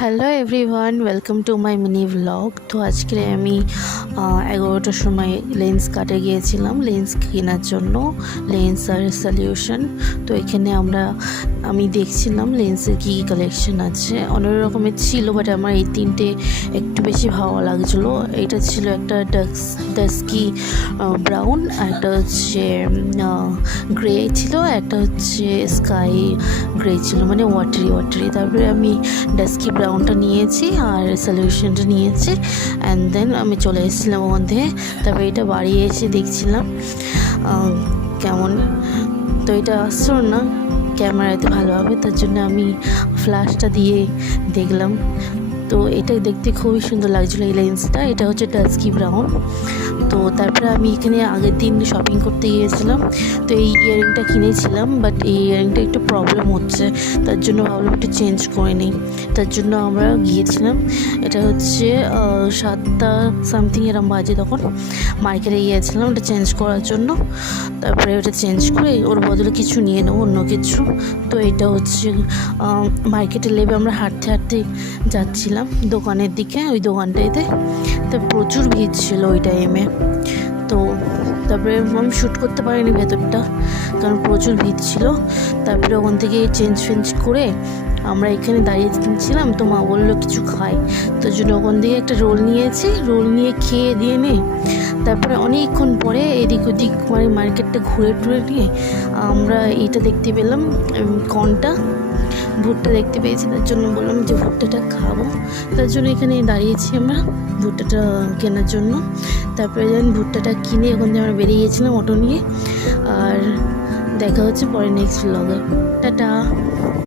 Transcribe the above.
Hello everyone, welcome to my mini vlog. তো আজকে আমি 11টার সময় লেন্স কাটে গিয়েছিলাম লেন্স কেনার জন্য, লেন্স আর সলিউশন। তো এখানে আমি দেখছিলাম লেন্সের কী কালেকশন আছে। অনেক রকমের ছিল, বাট আমার এই তিনটে একটু বেশি ভালো লাগছিলো। এটা ছিল একটা ডাস্কি ব্রাউন, একটা হচ্ছে গ্রে ছিল, একটা হচ্ছে স্কাই গ্রে ছিল, মানে ওয়াটারি। তারপরে আমি ডাস্কি ব্রাউনটা নিয়েছি আর সলিউশনটা নিয়েছি, অ্যান্ড দেন আমি চলে এসেছিলাম ওখান থেকে। তারপরে এটা বাড়ি এসে দেখছিলাম কেমন। তো এটা আসছিল না ক্যামেরাতে ভালোভাবে, তার জন্য আমি ফ্ল্যাশটা দিয়ে দেখলাম। তো এটা দেখতে খুবই সুন্দর লাগছিলো এই লেন্সটা। এটা হচ্ছে ডাস্কি ব্রাউন। তো তারপরে আমি এখানে আগের দিন শপিং করতে গিয়েছিলাম, তো এই ইয়াররিংটা কিনেছিলাম, বাট এই ইয়াররিংটা একটু প্রবলেম হচ্ছে, তার জন্য ভাবলাম একটু চেঞ্জ করে নিই। তার জন্য আমরা গিয়েছিলাম, এটা হচ্ছে 7টা সামথিং এরম বাজে, তখন মার্কেটে গিয়েছিলাম ওটা চেঞ্জ করার জন্য। তারপরে ওটা চেঞ্জ করে ওর বদলে কিছু নিয়ে নেবো, অন্য কিছু। তো এটা হচ্ছে মার্কেটে লেবে আমরা হাঁটতে যাচ্ছিলাম দোকানের দিকে, ওই দোকানটাতে। তো প্রচুর ভিড় ছিল ওই টাইমে। তো তারপরে আমি শ্যুট করতে পারিনি ভেতরটা, কারণ প্রচুর ভিড় ছিল। তারপরে ওখান থেকে চেঞ্জ করে আমরা এখানে দাঁড়িয়েছিলাম। তো মা বললো কিছু খাই, তার জন্য ওখান থেকে একটা রোল নিয়েছি, রোল নিয়ে খেয়ে দিয়ে নে। তারপরে অনেকক্ষণ পরে এদিক ওদিক মানে মার্কেটটা ঘুরে নিয়ে আমরা এইটা দেখতে পেলাম, কর্নটা, ভুট্টা দেখতে পেয়েছি। তার জন্য বললাম যে ভুট্টাটা খাবো, তার জন্য এখানে দাঁড়িয়েছি আমরা ভুট্টাটা কেনার জন্য। তারপরে যখন ভুট্টাটা কিনে ওখান থেকে আমরা বেরিয়ে গিয়েছিলাম অটো নিয়ে। আর দেখা হচ্ছে পরে নেক্সট ভ্লগে। টাটা।